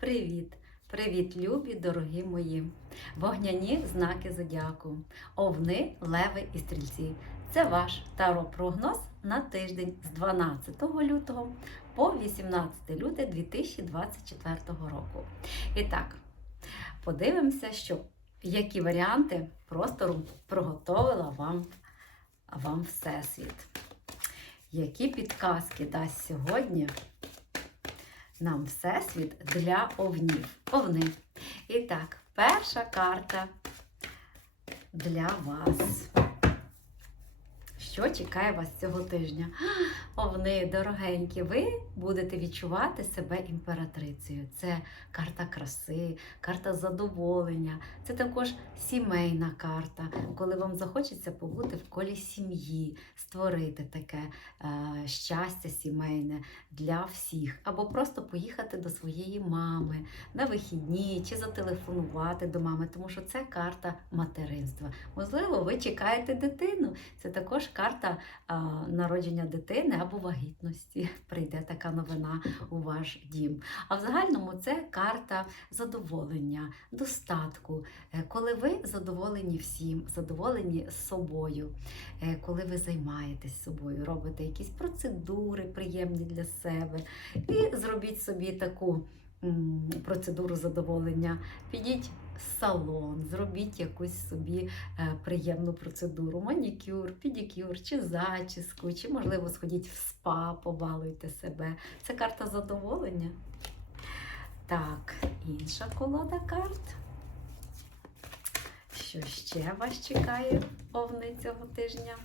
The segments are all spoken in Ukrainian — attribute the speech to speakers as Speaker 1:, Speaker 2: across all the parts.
Speaker 1: Привіт! Привіт, любі, дорогі мої! Вогняні знаки зодіаку, овни, леви і стрільці. Це ваш таро-прогноз на тиждень з 12 лютого по 18 люте 2024 року. І так, подивимося, що які варіанти просто приготовила вам, вам Всесвіт. Які підказки дасть сьогодні нам Всесвіт для овнів. Овни. І так, перша карта для вас. Що чекає вас цього тижня? Овни, дорогенькі, ви будете відчувати себе імператрицею. Це карта краси, карта задоволення, це також сімейна карта, коли вам захочеться побути в колі сім'ї, створити таке е, щастя сімейне для всіх, або просто поїхати до своєї мами на вихідні чи зателефонувати до мами, тому що це карта материнства. Можливо, ви чекаєте дитину. Це також карта а, народження дитини або вагітності. Прийде така новина у ваш дім. А в загальному це карта задоволення, достатку, Е, коли ви задоволені всім, задоволені собою, Е, коли ви займаєтесь собою, робите якісь процедури приємні для себе. І зробіть собі таку процедуру задоволення. Підіть салон, зробіть якусь собі е, приємну процедуру, манікюр, педикюр, чи зачіску, чи, можливо, сходіть в спа, побалуйте себе. Це карта задоволення. Так, інша колода карт. Що ще вас чекає овни цього тижня?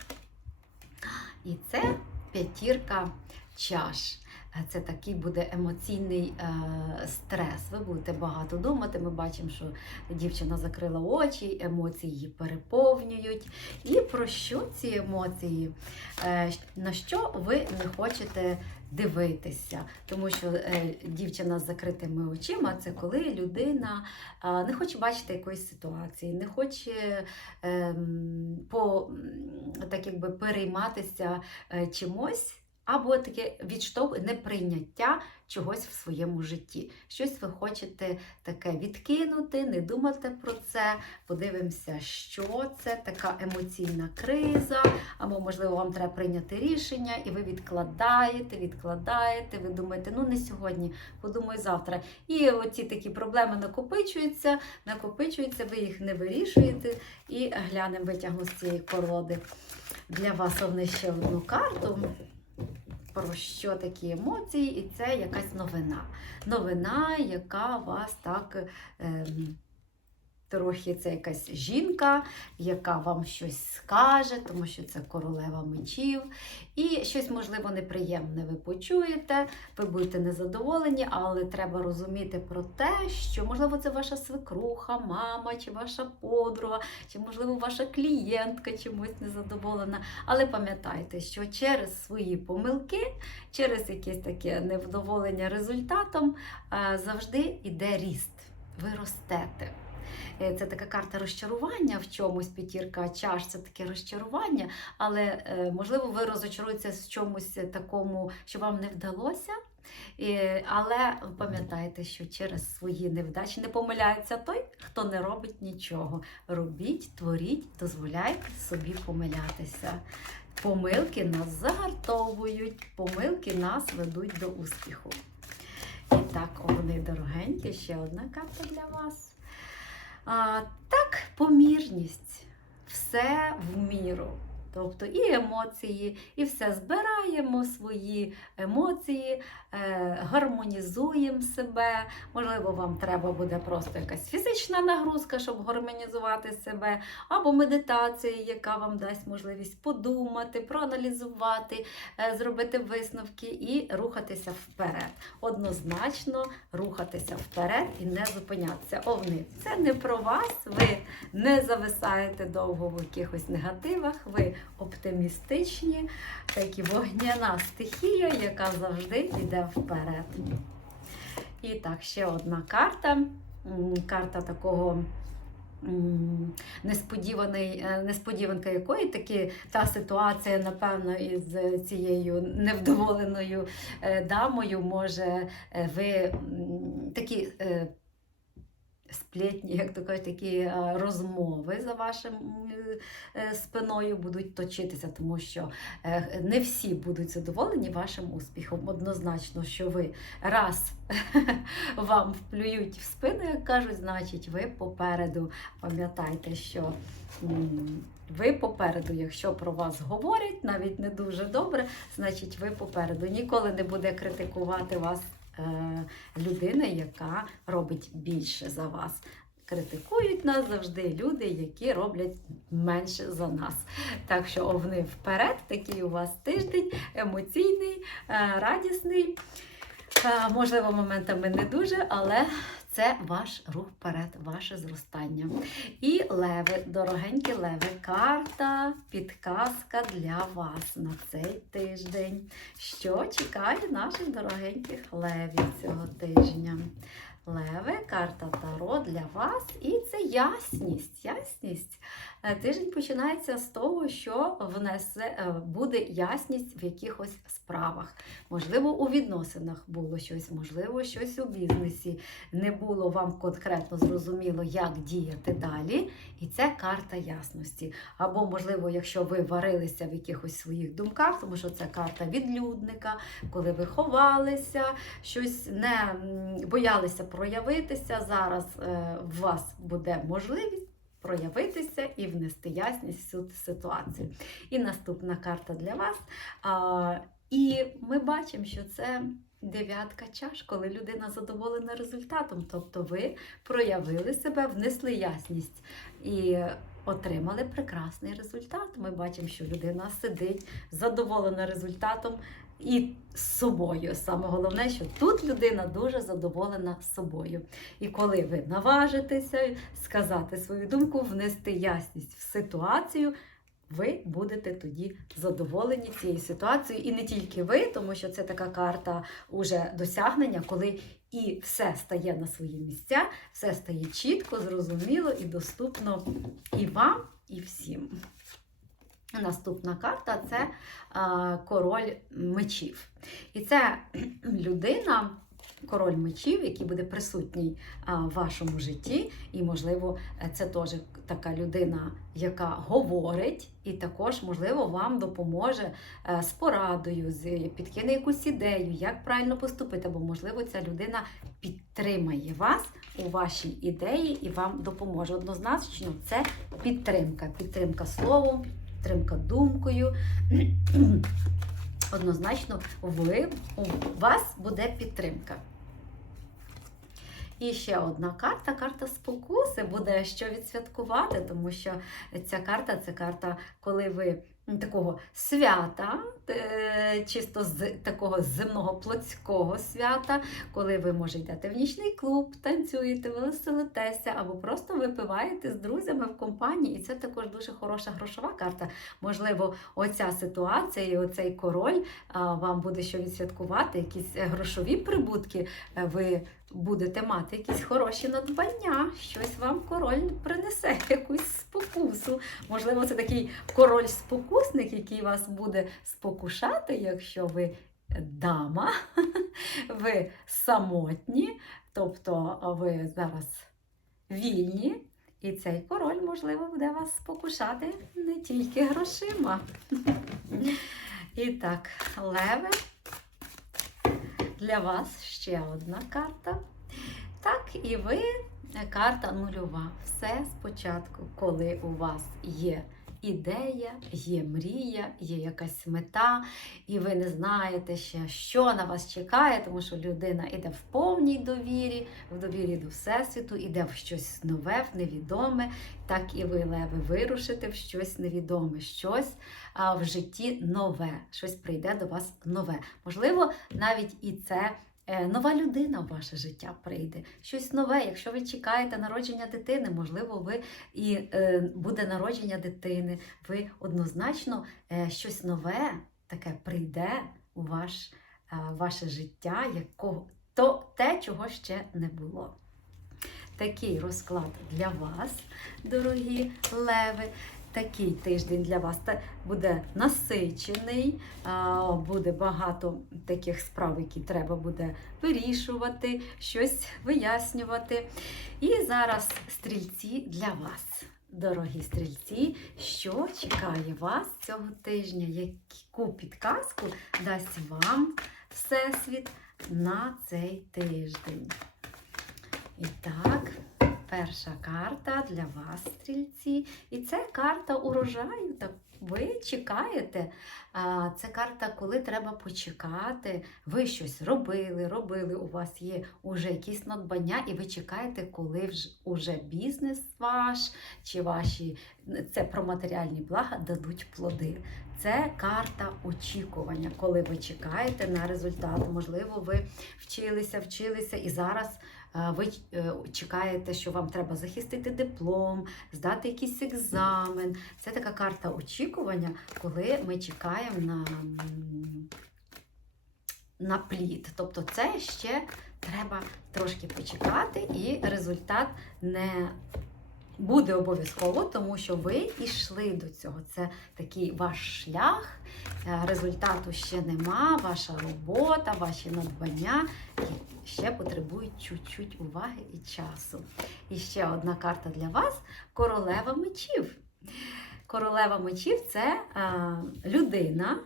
Speaker 1: І це п'ятірка чаш. Це такий буде емоційний е, стрес. Ви будете багато думати. Ми бачимо, що дівчина закрила очі, емоції її переповнюють. І про що ці емоції? Е, на що ви не хочете дивитися? Тому що е, дівчина з закритими очима це коли людина не хоче бачити якоїсь ситуації, не хоче ем, по, так якби перейматися чимось. Або таке відштовх неприйняття чогось в своєму житті. Щось ви хочете таке відкинути, не думати про це. Подивимося, що це така емоційна криза, або, можливо, вам треба прийняти рішення, і ви відкладаєте, відкладаєте, ви думаєте, ну не сьогодні, подумаю завтра. І оці такі проблеми накопичуються, накопичуються, ви їх не вирішуєте. І глянемо, витягну з цієї колоди для вас овни ще одну карту про що такі емоції, і це якась новина. Новина, яка вас так. Ем, Трохи це якась жінка, яка вам щось скаже, тому що це королева мечів. І щось, можливо, неприємне ви почуєте, ви будете незадоволені, але треба розуміти про те, що, можливо, це ваша свекруха, мама, чи ваша подруга, чи, можливо, ваша клієнтка чимось незадоволена. Але пам'ятайте, що через свої помилки, через якесь таке невдоволення результатом, е, завжди йде ріст. Ви ростете. Е, Це така карта розчарування в чомусь, п'ятірка чаш, це таке розчарування, але е, можливо ви розочаруєтеся в чомусь такому, що вам не вдалося. І, але пам'ятайте, що через свої невдачі не помиляється той, хто не робить нічого. Робіть, творіть, дозволяйте собі помилятися. Помилки нас загартовують, помилки нас ведуть до успіху. І так, вони дорогенькі, ще одна карта для вас. А, так, помірність, все в міру. Тобто і емоції, і все збираємо свої емоції, гармонізуємо себе. Можливо, вам треба буде просто якась фізична нагрузка, щоб гармонізувати себе, або медитація, яка вам дасть можливість подумати, проаналізувати, е, зробити висновки і рухатися вперед. Однозначно рухатися вперед і не зупинятися. Овни, це не про вас. Ви не зависаєте довго в якихось негативах. Ви оптимістичні, такі вогняна стихія, яка завжди йде вперед. І так, ще одна карта. Карта такого несподіваний, е, несподіванка якої таки та ситуація, напевно, із цією невдоволеною е, дамою може е, ви такі. Сплетні, як то кажуть, такі е, розмови за вашим е, е, спиною будуть точитися, тому що не всі будуть задоволені вашим успіхом. Однозначно, що ви раз вам вплюють в спину, як кажуть, значить ви попереду. Пам'ятайте, що ви попереду, якщо про вас говорять, навіть не дуже добре, значить ви попереду. Ніколи не буде критикувати вас людина, яка робить більше за вас. Критикують нас завжди люди, які роблять менше за нас. Так що овни вперед, такий у вас тиждень емоційний, е, радісний. Е, Можливо, моментами не дуже, але це ваш рух вперед, ваше зростання. І леви, дорогенькі леви, карта, підказка для вас на цей тиждень. Що чекає наших дорогеньких левів цього тижня? Леви, карта Таро для вас, і це ясність. Ясність. Е, Тиждень починається з того, що внесе е, буде ясність в якихось справах. Можливо, у відносинах було щось, можливо, щось у бізнесі. Не було вам конкретно зрозуміло, як діяти далі. І це карта ясності. Або, можливо, якщо ви варилися в якихось своїх думках, тому що це карта відлюдника, коли ви ховалися, щось не боялися проявитися. Зараз е, в вас буде можливість. Проявитися і внести ясність в цю ситуацію. І наступна карта для вас. А, і ми бачимо, що це дев'ятка чаш, коли людина задоволена результатом. Тобто ви проявили себе, внесли ясність і отримали прекрасний результат. Ми бачимо, що людина сидить задоволена результатом і з собою. Саме головне, що тут людина дуже задоволена собою. І коли ви наважитеся сказати свою думку, внести ясність в ситуацію. Ви будете тоді задоволені цією ситуацією, і не тільки ви, тому що це така карта уже досягнення, коли і все стає на свої місця, все стає чітко, зрозуміло і доступно і вам, і всім. Наступна карта це король мечів. І це людина, король мечів, який буде присутній в вашому житті. І, можливо, це теж така людина, яка говорить, і також, можливо, вам допоможе е, з порадою, з підкине якусь ідею, як правильно поступити, бо, можливо, ця людина підтримає вас у вашій ідеї і вам допоможе. Однозначно, це підтримка. Підтримка словом, підтримка думкою. Однозначно, ви, у вас буде підтримка. І ще одна карта, карта спокуси, буде що відсвяткувати, тому що ця карта це карта, коли ви такого свята, е, чисто з такого земного плотського свята, коли ви може йдете в нічний клуб, танцюєте, веселитеся, або просто випиваєте з друзями в компанії. І це також дуже хороша грошова карта. Можливо, оця ситуація і оцей король вам буде що відсвяткувати, якісь е, грошові прибутки. е, Ви будете мати якісь хороші надбання, щось вам король принесе, якусь спокусу. Можливо, це такий король-спокусник, який вас буде спокушати, якщо ви дама, ви самотні, тобто ви зараз вільні. І цей король, можливо, буде вас спокушати не тільки грошима. І так, леви. Для вас ще одна карта. Так, і ви е, карта нульова. Все спочатку, коли у вас є ідея, є мрія, є якась мета, і ви не знаєте ще, що на вас чекає, тому що людина йде в повній довірі, в довірі до Всесвіту, іде в щось нове, в невідоме. Так і ви, леви, вирушите в щось невідоме, щось в житті нове, щось прийде до вас нове. Можливо, навіть і це. Е, Нова людина в ваше життя прийде, щось нове. Якщо ви чекаєте народження дитини, можливо, ви і е, буде народження дитини, ви однозначно е, щось нове таке прийде у ваш, ваше життя, якого то те, чого ще не було. такий розклад для вас, дорогі леви. Такий тиждень для вас буде насичений, буде багато таких справ, які треба буде вирішувати, щось вияснювати. І зараз стрільці для вас. Дорогі стрільці, що чекає вас цього тижня? Яку підказку дасть вам Всесвіт на цей тиждень? І так, перша карта для вас, стрільці. І це карта урожаю. Так ви чекаєте. Це карта, коли треба почекати. Ви щось робили, робили. У вас є уже якісь надбання, і ви чекаєте, коли вже бізнес ваш чи ваші це про матеріальні блага дадуть плоди. Це карта очікування, коли ви чекаєте на результат. Можливо, ви вчилися, вчилися і зараз ви е, чекаєте, що вам треба захистити диплом, здати якийсь екзамен. Це така карта очікування, коли ми чекаємо на, на плід. Тобто це ще треба трошки почекати, і результат не буде обов'язково, тому що ви йшли до цього. Це такий ваш шлях, е, результату ще нема, ваша робота, ваші надбання ще потребують чуть-чуть уваги і часу. І ще одна карта для вас королева мечів. Королева мечів це е, людина.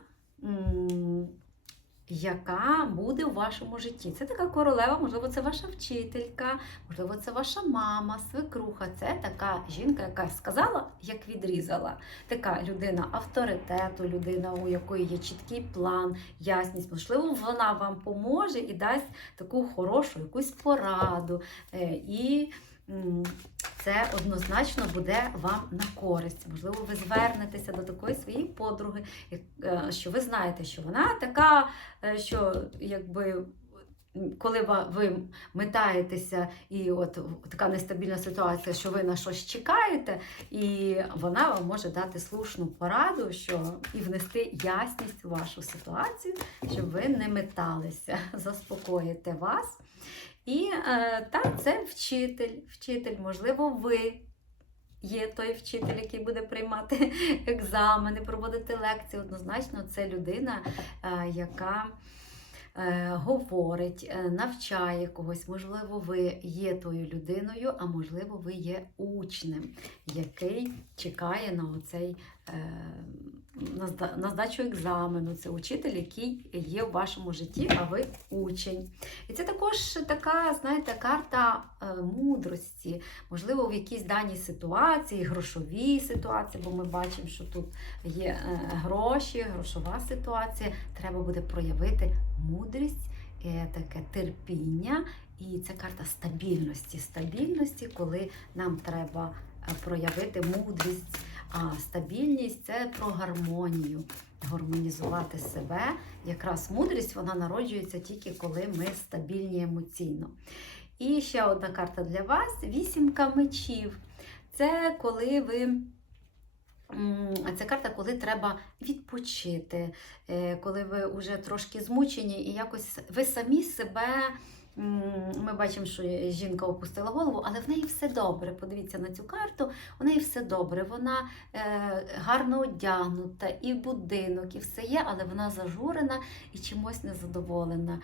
Speaker 1: Яка буде у вашому житті. Це така королева, можливо, це ваша вчителька, можливо, це ваша мама, свекруха. Це така жінка, яка сказала, як відрізала. Така людина авторитету, людина, у якої є чіткий план, ясність. Можливо, вона вам поможе і дасть таку хорошу якусь пораду. Е, І це однозначно буде вам на користь. Можливо, ви звернетеся до такої своєї подруги, е, що ви знаєте, що вона така, е, що якби. Коли ви метаєтеся, і от така нестабільна ситуація, що ви на щось чекаєте, і вона вам може дати слушну пораду, що і внести ясність у вашу ситуацію, щоб ви не металися, заспокоїте вас. І е, так, це вчитель. Вчитель, можливо, ви є той вчитель, який буде приймати екзамени, проводити лекції. Однозначно, це людина, е, яка говорить, е, навчає когось. Можливо, ви є тою людиною, а можливо, ви є учнем, який чекає на оцей. Е, На здачу екзамену, це учитель, який є в вашому житті, а ви учень. І це також така, знаєте, карта е, мудрості, можливо, в якійсь даній ситуації, грошовій ситуації, бо ми бачимо, що тут є е, гроші, грошова ситуація. Треба буде проявити мудрість, таке терпіння. І це карта стабільності. Стабільності, коли нам треба проявити мудрість. А стабільність це про гармонію, гармонізувати себе. Якраз мудрість вона народжується тільки коли ми стабільні емоційно. І ще одна карта для вас вісімка мечів. Це коли ви. Це карта, коли треба відпочити, е, коли ви вже трошки змучені, і якось ви самі себе. Ми бачимо, що жінка опустила голову, але в неї все добре. Подивіться на цю карту, у неї все добре. Вона е, гарно одягнута, і будинок, і все є, але вона зажурена і чимось незадоволена.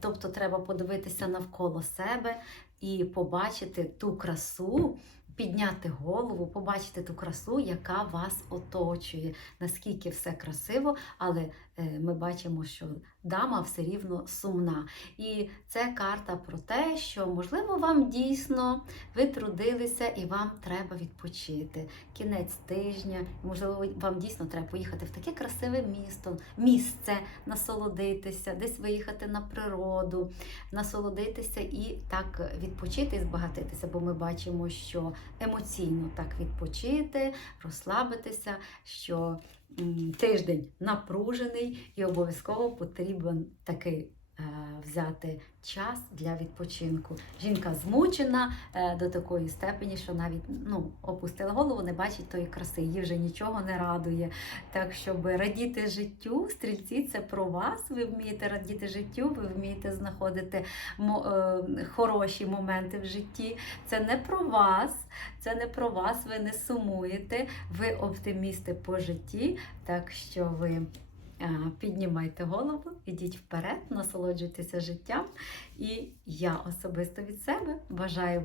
Speaker 1: Тобто треба подивитися навколо себе і побачити ту красу. Підняти голову, побачити ту красу, яка вас оточує, наскільки все красиво, але ми бачимо, що дама все рівно сумна. І це карта про те, що можливо вам дійсно ви трудилися і вам треба відпочити. Кінець тижня, можливо, вам дійсно треба поїхати в таке красиве місто, місце, насолодитися, десь виїхати на природу, насолодитися і так відпочити і збагатитися, бо ми бачимо, що емоційно так відпочити, розслабитися, що тиждень напружений і обов'язково потрібен такий взяти час для відпочинку. Жінка змучена е, до такої степені, що навіть ну, опустила голову, не бачить тої краси, її вже нічого не радує. Так, щоб радіти життю, стрільці це про вас. Ви вмієте радіти життю, ви вмієте знаходити е, хороші моменти в житті. Це не про вас, це не про вас, ви не сумуєте, ви оптимісти по житті, так що ви. Е, Піднімайте голову, ідіть вперед, насолоджуйтеся життям. І я особисто від себе бажаю